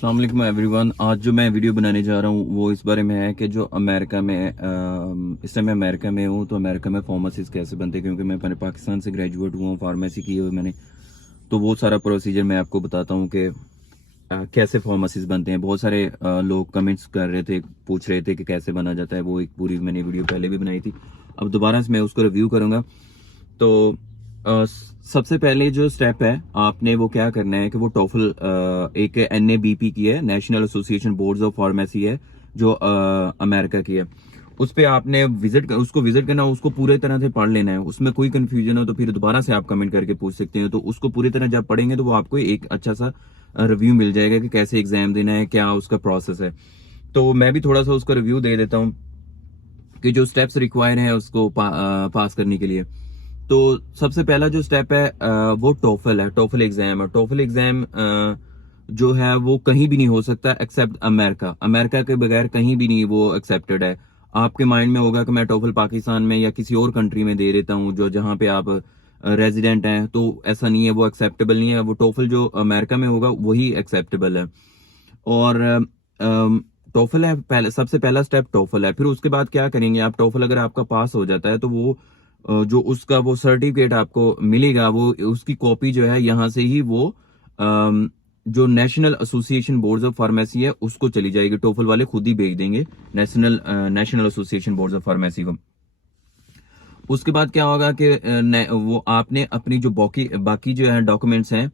अस्सलाम वालेकुम एवरीवन। आज जो मैं वीडियो बनाने जा रहा हूँ वो इस बारे में है कि जो अमेरिका में इस टाइम मैं अमेरिका में हूँ, तो अमेरिका में फार्मासिस्ट कैसे बनते हैं, क्योंकि मैं अपने पाकिस्तान से ग्रेजुएट हुआ हूँ, फार्मेसी की हुई मैंने। तो वो सारा प्रोसीजर मैं आपको बताता हूँ कि कैसे फार्मासिस्ट बनते हैं। बहुत सारे लोग कमेंट्स कर रहे थे, पूछ रहे थे कि कैसे बना जाता है। वो एक पूरी मैंने वीडियो पहले भी बनाई थी, अब दोबारा से मैं उसको रिव्यू करूँगा। तो सबसे पहले जो स्टेप है आपने वो क्या करना है कि वो टोफल एक NABP की है, national association boards of pharmacy है, जो अमेरिका की है। उस पे आपने उसको विजिट करना, उसको पूरे तरह से पढ़ लेना है। उसमें कोई कंफ्यूजन हो तो फिर दोबारा से आप कमेंट करके पूछ सकते हैं। तो उसको पूरी तरह जब पढ़ेंगे तो वो आपको एक अच्छा सा रिव्यू मिल जाएगा कि कैसे एग्जाम देना है, क्या उसका प्रोसेस है। तो मैं भी थोड़ा सा उसका रिव्यू दे देता हूँ कि जो स्टेप्स रिक्वायर हैं उसको पास करने के लिए। तो सबसे पहला जो स्टेप है वो टोफल है, टोफल एग्जाम है। टोफल एग्जाम जो है वो कहीं भी नहीं हो सकता एक्सेप्ट अमेरिका। अमेरिका के बगैर कहीं भी नहीं वो एक्सेप्टेड है। आपके माइंड में होगा कि मैं टोफल पाकिस्तान में या किसी और कंट्री में दे देता हूँ जो जहाँ पे आप रेजिडेंट हैं, तो ऐसा नहीं है, वो एक्सेप्टेबल नहीं है। वो टोफल जो अमेरिका में होगा वही एक्सेप्टेबल है। और टोफल है, पहले सबसे पहला स्टेप टोफल है। फिर उसके बाद क्या करेंगे आप, टोफल अगर आपका पास हो जाता है तो वो जो उसका वो सर्टिफिकेट आपको मिलेगा, वो उसकी कॉपी जो है यहाँ से ही वो जो national association boards of pharmacy है उसको चली जाएगी। टोफल वाले खुद ही भेज देंगे national association boards of pharmacy को। उसके बाद क्या होगा कि वो आपने अपनी जो बाकी बाकी जो है डॉक्यूमेंट्स हैं,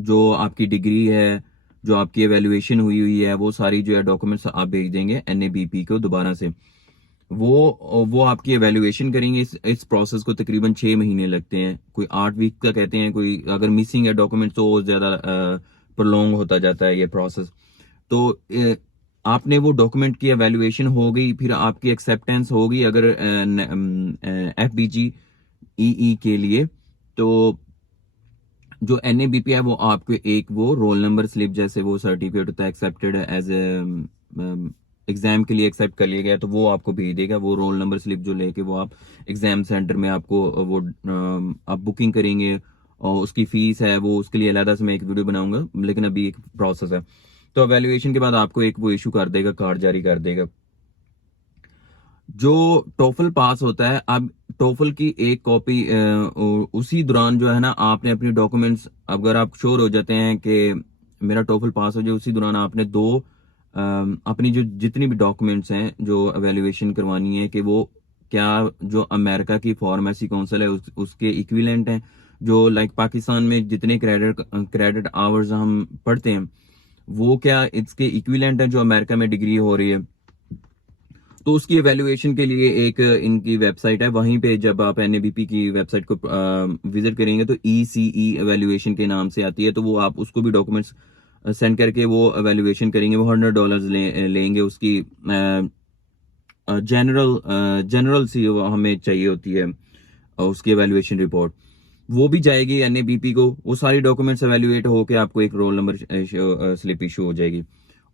जो आपकी डिग्री है, जो आपकी एवेल्युएशन हुई हुई है, वो सारी जो है डॉक्यूमेंट्स आप भेज देंगे NABP को दोबारा से। वो आपकी एवेल्युएशन करेंगे। इस प्रोसेस को तकरीबन 6 महीने लगते हैं, कोई 8 वीक का कहते हैं, कोई अगर मिसिंग है डॉक्यूमेंट तो और ज्यादा प्रोलॉन्ग होता जाता है ये प्रोसेस। तो आपने वो डॉक्यूमेंट की एवेल्युएशन हो गई, फिर आपकी एक्सेप्टेंस हो गई अगर FBGEE के लिए। तो जो NABP है वो आपको एक वो रोल नंबर स्लिप जैसे वो सर्टिफिकेट होता है, एक्सेप्टेड एज एग्जाम के लिए एक्सेप्ट कर लिया गया, तो वो आपको भेज देगा। वो रोल नंबर स्लिप जो लेके वो आप एग्जाम सेंटर में आपको वो आप बुकिंग करेंगे, और उसकी फीस है वो उसके लिए अलग से मैं एक वीडियो बनाऊंगा, लेकिन अभी एक प्रोसेस है। तो एवेल्युएशन के बाद आपको एक वो इशू कर देगा, कार्ड जारी कर देगा। जो टोफल पास होता है, अब टोफल की एक कॉपी उसी दौरान जो है ना, आपने अपनी डॉक्यूमेंट्स, अगर आप श्योर हो जाते हैं कि मेरा टोफल पास हो जाए, उसी दौरान आपने अपनी जो जितनी भी डॉक्यूमेंट्स हैं जो एवेल्युएशन करवानी है कि वो क्या जो अमेरिका की फार्मेसी काउंसिल है उसके इक्विवेलेंट हैं। जो लाइक पाकिस्तान में जितने क्रेडिट आवर्स हम पढ़ते हैं, वो क्या इसके इक्विवेलेंट है जो अमेरिका में डिग्री हो रही है। तो उसकी एवेल्युएशन के लिए एक इनकी वेबसाइट है, वहीं पे जब आप NABP की वेबसाइट को विजिट करेंगे तो ECE एवेल्युएशन के नाम से आती है। तो वो आप उसको भी डॉक्यूमेंट्स सेंड करके वो एवेल्युएशन करेंगे। वो $100 लेंगे उसकी। जनरल सी वो हमें चाहिए होती है, उसकी एवेल्युएशन रिपोर्ट, वो भी जाएगी NABP को। वो सारी डॉक्यूमेंट्स एवेल्युएट होके आपको एक रोल नंबर स्लिप इशू हो जाएगी।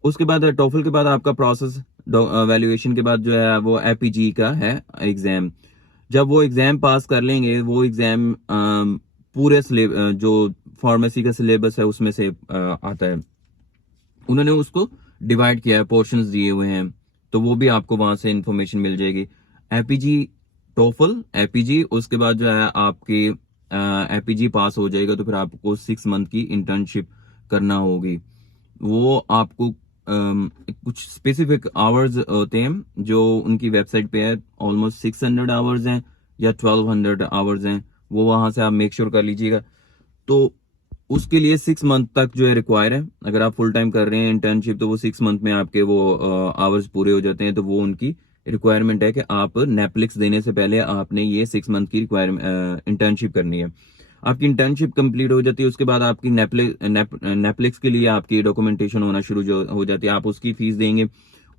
उसके बाद टोफल के बाद आपका प्रोसेस, वैल्यूएशन के बाद जो है वो FPG का है एग्जाम। जब वो एग्जाम पास कर लेंगे, वो एग्जाम पूरे जो फार्मेसी का सिलेबस है उसमें से आता है। उन्होंने उसको डिवाइड किया है, पोर्शंस दिए हुए हैं, तो वो भी आपको वहां से इंफॉर्मेशन मिल जाएगी। FPG टोफल FPG, उसके बाद जो है आपकी FPG पास हो जाएगा तो फिर आपको 6 मंथ की इंटर्नशिप करना होगी। वो आपको कुछ स्पेसिफिक आवर्स होते हैं जो उनकी वेबसाइट पे है, ऑलमोस्ट 600 आवर्स हैं या 1200 आवर्स हैं, वो वहां से आप मेक श्योर कर लीजिएगा। तो उसके लिए 6 मंथ तक जो है रिक्वायर है। अगर आप फुल टाइम कर रहे हैं इंटर्नशिप तो वो 6 मंथ में आपके वो आवर्स पूरे हो जाते हैं। तो वो उनकी रिक्वायरमेंट है कि आप नेटफ्लिक्स देने से पहले आपने ये 6 मंथ की इंटर्नशिप करनी है। आपकी इंटर्नशिप कंप्लीट हो जाती है, उसके बाद आपकी नेटफ्लिक्स के लिए आपकी डॉक्यूमेंटेशन होना शुरू हो जाती है। आप उसकी फीस देंगे,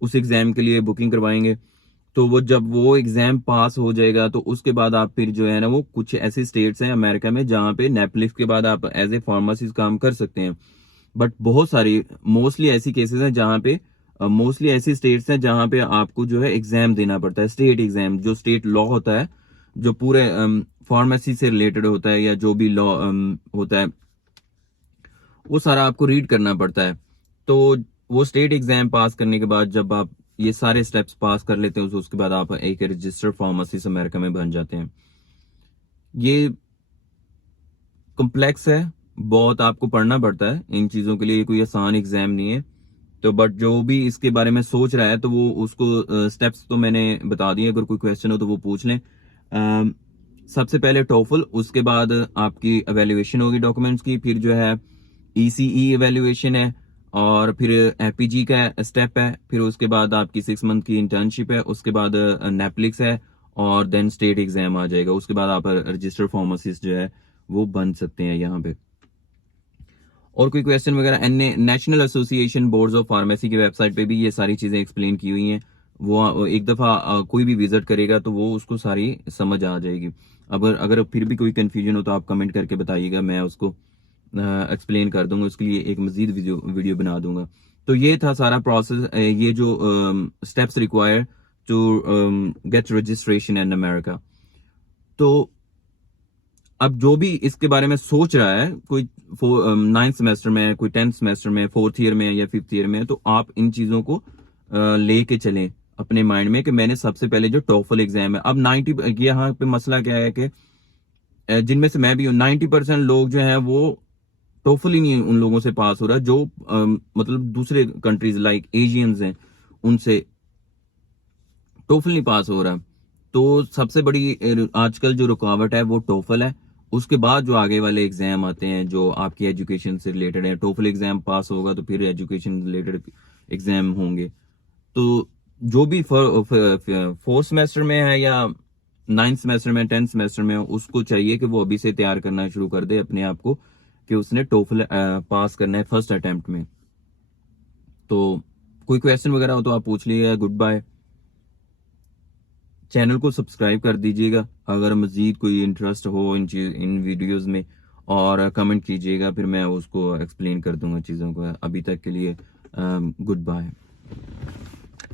उस एग्जाम के लिए बुकिंग करवाएंगे। तो वो जब वो एग्जाम पास हो जाएगा तो उसके बाद आप फिर जो है ना, वो कुछ ऐसे स्टेट्स हैं अमेरिका में जहाँ पे नेटफ्लिक्स के बाद आप एज ए फार्मासिस्ट काम कर सकते हैं। बट बहुत सारी मोस्टली ऐसी केसेस हैं जहाँ पे मोस्टली ऐसी स्टेट्स हैं जहाँ पे आपको जो है एग्जाम देना पड़ता है, स्टेट एग्जाम, जो स्टेट लॉ होता है, जो पूरे फार्मेसी से रिलेटेड होता है या जो भी लॉ होता है, वो सारा आपको रीड करना पड़ता है। तो वो स्टेट एग्जाम पास करने के बाद जब आप ये सारे स्टेप्स पास कर लेते हैं तो उसके बाद आप एक रजिस्टर्ड फार्मासिस्ट अमेरिका में बन जाते हैं। ये कॉम्प्लेक्स है, बहुत आपको पढ़ना पड़ता है इन चीज़ों के लिए, ये कोई आसान एग्जाम नहीं है। तो बट जो भी इसके बारे में सोच रहा है तो वो उसको स्टेप्स तो मैंने बता दिए, अगर कोई क्वेश्चन हो तो वो पूछ लें। सबसे पहले टोफल, उसके बाद आपकी एवेल्युएशन होगी डॉक्यूमेंट्स की, फिर जो है ईसीई एवेल्युएशन है, और फिर एपीजी का स्टेप है, फिर उसके बाद आपकी 6 मंथ की इंटर्नशिप है, उसके बाद नेपलिक्स है, और देन स्टेट एग्जाम आ जाएगा। उसके बाद आप रजिस्टर्ड फार्मासिस्ट जो है वो बन सकते हैं यहाँ पे। और कोई क्वेश्चन वगैरह, national association boards of pharmacy की वेबसाइट पे भी ये सारी चीजें एक्सप्लेन की हुई हैं। वो एक दफा कोई भी विजिट करेगा तो वो उसको सारी समझ आ जाएगी। अगर अगर फिर भी कोई कंफ्यूजन हो तो आप कमेंट करके बताइएगा, मैं उसको एक्सप्लेन कर दूंगा, उसके लिए एक मजीद वीडियो बना दूंगा। तो ये था सारा प्रोसेस, ये जो steps required to get registration in America. तो अब जो भी इसके बारे में सोच रहा है, कोई 9th सेमेस्टर में, कोई 10th सेमेस्टर में, 4th ईयर में या 5th ईयर में, तो आप इन चीजों को लेके चलें अपने माइंड में कि मैंने सबसे पहले जो टोफल एग्जाम है, अब 90 यहाँ पे मसला क्या है कि जिनमें से मैं भी हूँ, 90% लोग जो है वो टोफल ही नहीं उन लोगों से पास हो रहा जो मतलब दूसरे कंट्रीज लाइक एशियंस हैं, उनसे टोफल नहीं पास हो रहा। तो सबसे बड़ी आजकल जो रुकावट है वो टोफल है। उसके बाद जो आगे वाले एग्जाम आते हैं जो आपकी एजुकेशन से रिलेटेड है, टोफल एग्जाम पास होगा तो फिर एजुकेशन रिलेटेड एग्जाम होंगे। तो जो भी 4th सेमेस्टर में है या 9th सेमेस्टर में, 10th सेमेस्टर में, उसको चाहिए कि वो अभी से तैयार करना शुरू कर दे अपने आप को कि उसने टोफल पास करना है फर्स्ट अटेम्प्ट में। तो कोई क्वेश्चन वगैरह हो तो आप पूछ लीजिएगा। Goodbye. चैनल को सब्सक्राइब कर दीजिएगा अगर मजीद कोई इंटरेस्ट हो इन वीडियोस में, और कमेंट कीजिएगा, फिर मैं उसको एक्सप्लेन कर दूंगा चीज़ों को। अभी तक के लिए गुड बाय।